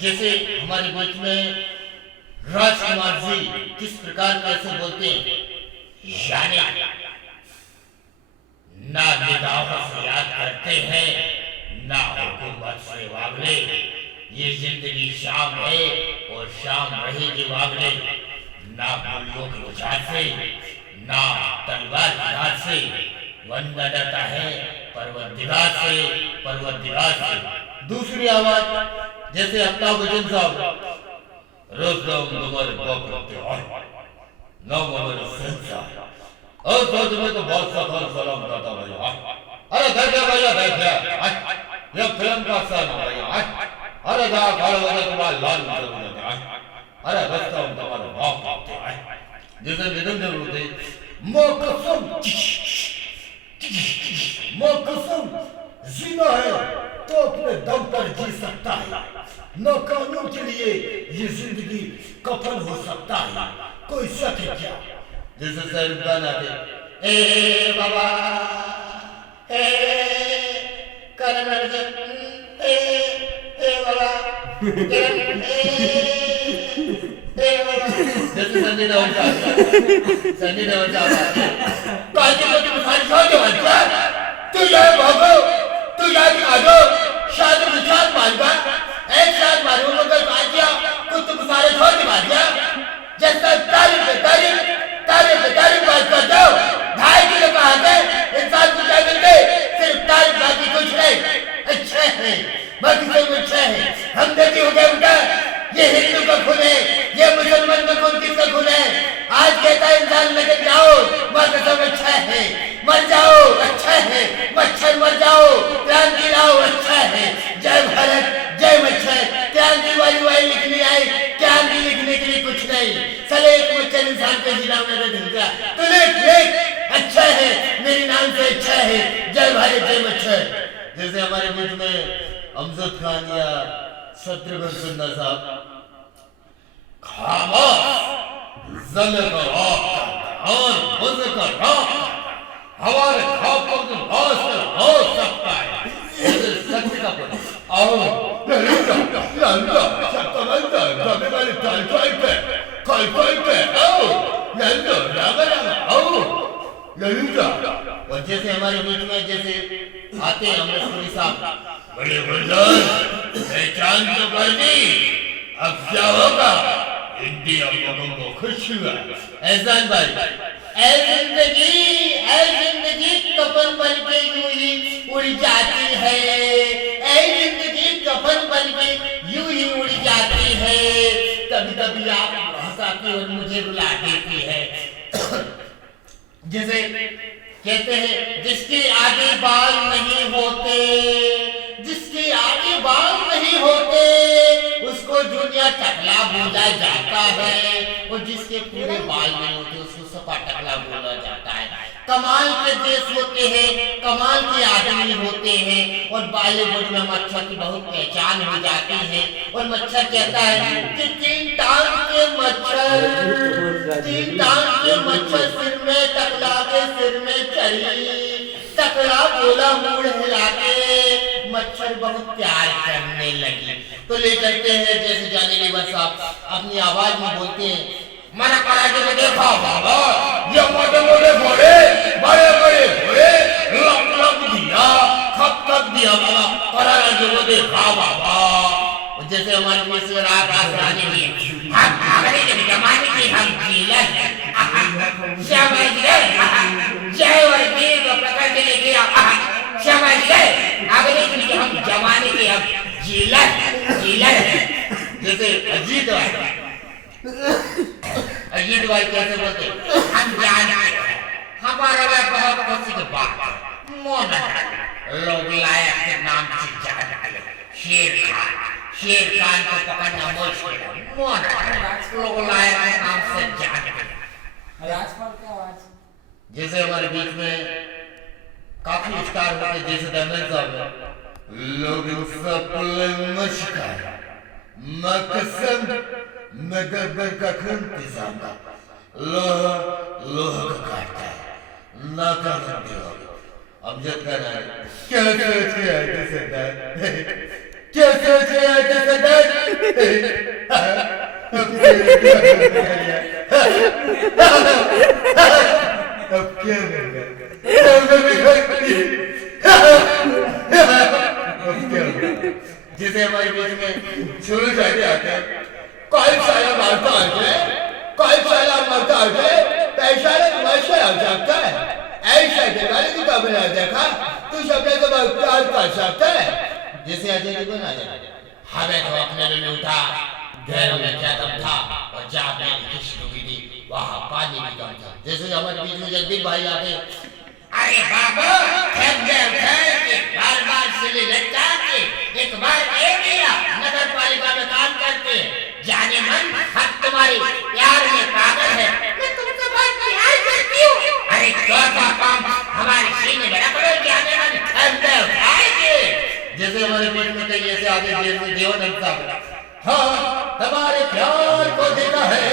जैसे हमारे बीच में राजकुमार जी किस प्रकार कैसे बोलते हैं, यानी ना निगाहों से याद करते हैं, ना हुकूमत से वागले। ये जिंदगी शाम है और शाम रहेगी वागले। ना गुल्लों की बुझार से, ना तलवार की धार से, वंदा जाता है परवरदिगार से, परवरदिगार से। दूसरी आवाज जैसे अमिताभ बच्चन साहब, रोज तुम्हारे बाप करते हैं ना मगर संसा और तो तुम्हें तो बहुत सफल सलाम करता भैया। अरे देखिए भैया देखिए, ये फिल्म का सन है भैया। अरे जा खड़े हो तुम्हारा लाल निकल जाता है। अरे रास्ता तुम्हारे बाप करते हैं जैसे निरंजन होते मां कसम, मां कसम जीना है तो अपने दम पर जी सकता है, न कानून के लिए ये जिंदगी कफन हो सकता है, कोई शक है क्या। जैसे सर गाना दे ए बाबा ए करण अर्जुन ए बाबा ए बाबा। जैसे संजय देओल साहब काहे को तुम सारी छोड़ दो बच्चा, तू जाए भागो, तू जाए भागो, शायद विचार मानगा एक साथ मारू मगर बाजिया कुछ तुम सारे छोड़ के बाजिया। जैसा तारीफ बात कर दो, 2.5 किलो का हाथ है इंसान को क्या मिलते, सिर्फ तारीफ बाकी कुछ नहीं। अच्छा है बाकी सब अच्छा है, हम देखी हो गए उनका। ये हिंदू का खून है, ये मुसलमान का खून किसका खून है। आज कहता है इंसान लेकर जाओ, मर सब अच्छा है, मर जाओ अच्छा है, मच्छर मर जाओ, क्रांति लाओ अच्छा है। जय भारत जय मच्छर, क्रांति वाली लिखनी आई, क्रांति लिखने के लिए कुछ नहीं। चले एक मच्छर इंसान को जीना मेरे दिल का, तो लिख अच्छा है, मेरी नाम से अच्छा है। जय भारत जय मच्छर। जैसे हमारे बीच में अमजद खान या शत्रुघ्न सिन्हा साहब, खामोश जले का राख और बुझ का राख हमारे खापों को होश हो सकता है। जैसे सत्य का पुत्र आओ लंदा शक्तवंता कभी वाली कोई पे आओ लंदो रामा आओ लंदा। और जैसे हमारे बीच में जैसे आते हैं अमृतसरी साहब, बड़े गुलजार पहचान तो कर दी, अब क्या होगा हिंदी अब लोगों को खुश हुआ। एहसान भाई ऐ जिंदगी कफन बन के यूं ही उड़ जाती है, ऐ जिंदगी कफन बन के यूं ही उड़ जाती है। कभी कभी आप हंसाती और मुझे रुला देती है। जैसे कहते हैं जिसके आगे बाल नहीं होते, जिसके आगे बाल नहीं होते उसको दुनिया टकला बोला जाता है, और जिसके पूरे बाल नहीं होते उसको सपा टकला बोला जाता है। कमाल के देश होते हैं, कमाल के आदमी होते हैं, और बॉलीवुड में मच्छर की बहुत पहचान हो जाती है। और मच्छर कहता है कि 3 टांग के मच्छर, 3 टांग के मच्छर सिर में टकला के सिर में चढ़ी, टकला बोला मुड़ हिला के, मच्छर बहुत प्यार करने लगी। तो ले चलते हैं जैसे जाने के बाद साहब अपनी आवाज में बोलते हैं, मना करा के देखा बाबा ये मोटे मोटे घोड़े, बड़े बड़े घोड़े लप दिया, खप दिया बाबा, करा के देखा बाबा। जैसे हमारे मशहूर आकाश रानी की हम आगरे के जमाने की हम जिला शाबाश गए, जय और वीर को प्रकट के लेके शाबाश गए, आगरे के हम जमाने के हम जिला जैसे अजीत भाई कैसे बोलते हम जानते हमारा बहुत खुशी की बात मोन लोग लायक के नाम से जाने शेर खान को पकड़ना मुश्किल है, मोन लोग लायक के नाम से जाने। राजपाल की आवाज जैसे हमारे बीच में काफी स्टार होते जैसे धर्मेंद्र साहब, लोग सब मुश्किल मकसम नगर का खून पिसाना, लोह का काटता है ना करते हो। अमजद का नाम क्या सोच के आए थे सरदार, क्या सोच के आए थे सरदार, अब क्या होगा? जिसे हमारे बीच में शुरू जाते आते कोई साला मारता है, कोई साला मारता है, पैसा वैसे आ सकता है, ऐसा दिवाली की कभी नहीं देखा, तू शब्द को प्यार कर सकता है, जिसे अजय को ना जाए, हमें तो अपने लिए उठा, घर में क्या दम था, और जहाँ पे किसी की थी, वहाँ पानी भी कम था, जैसे हमारे बीच में जगदीप भाई आते, अरे बाबा, थक गए, बार-बार सिले लगता है, एक बार ए दिया, नगर पालिका में काम करते हैं, जाने मन, हक तुम्हारी प्यार में पागल है, मैं तुमसे बहुत प्यार करती हूँ, अरे चौथा काम हमारे सीने में रखो, जाने मन थक गए, जैसे हमारे बीच में कई ऐसे आगे जैसे देवानंद साहब, हाँ, हमारे प्यार को देखा है,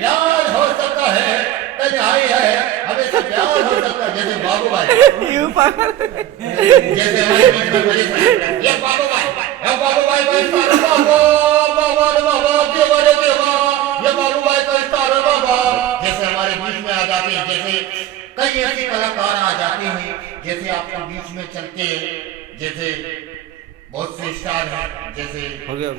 याद हो सकता है, तन्हाई है, हमें से प्यार हो सकता है, जैसे बाबू भाई, जैसे हमारे बीच में बड़े ये बाबू भाई का स्टार बाबा, जैसे हमारे बीच में आ जाते हैं, जैसे कई ऐसे कलाकार आ जाते हैं, जैसे आपके बीच में चलते हैं, जैसे बहुत से स्टार हैं, जैसे हो गया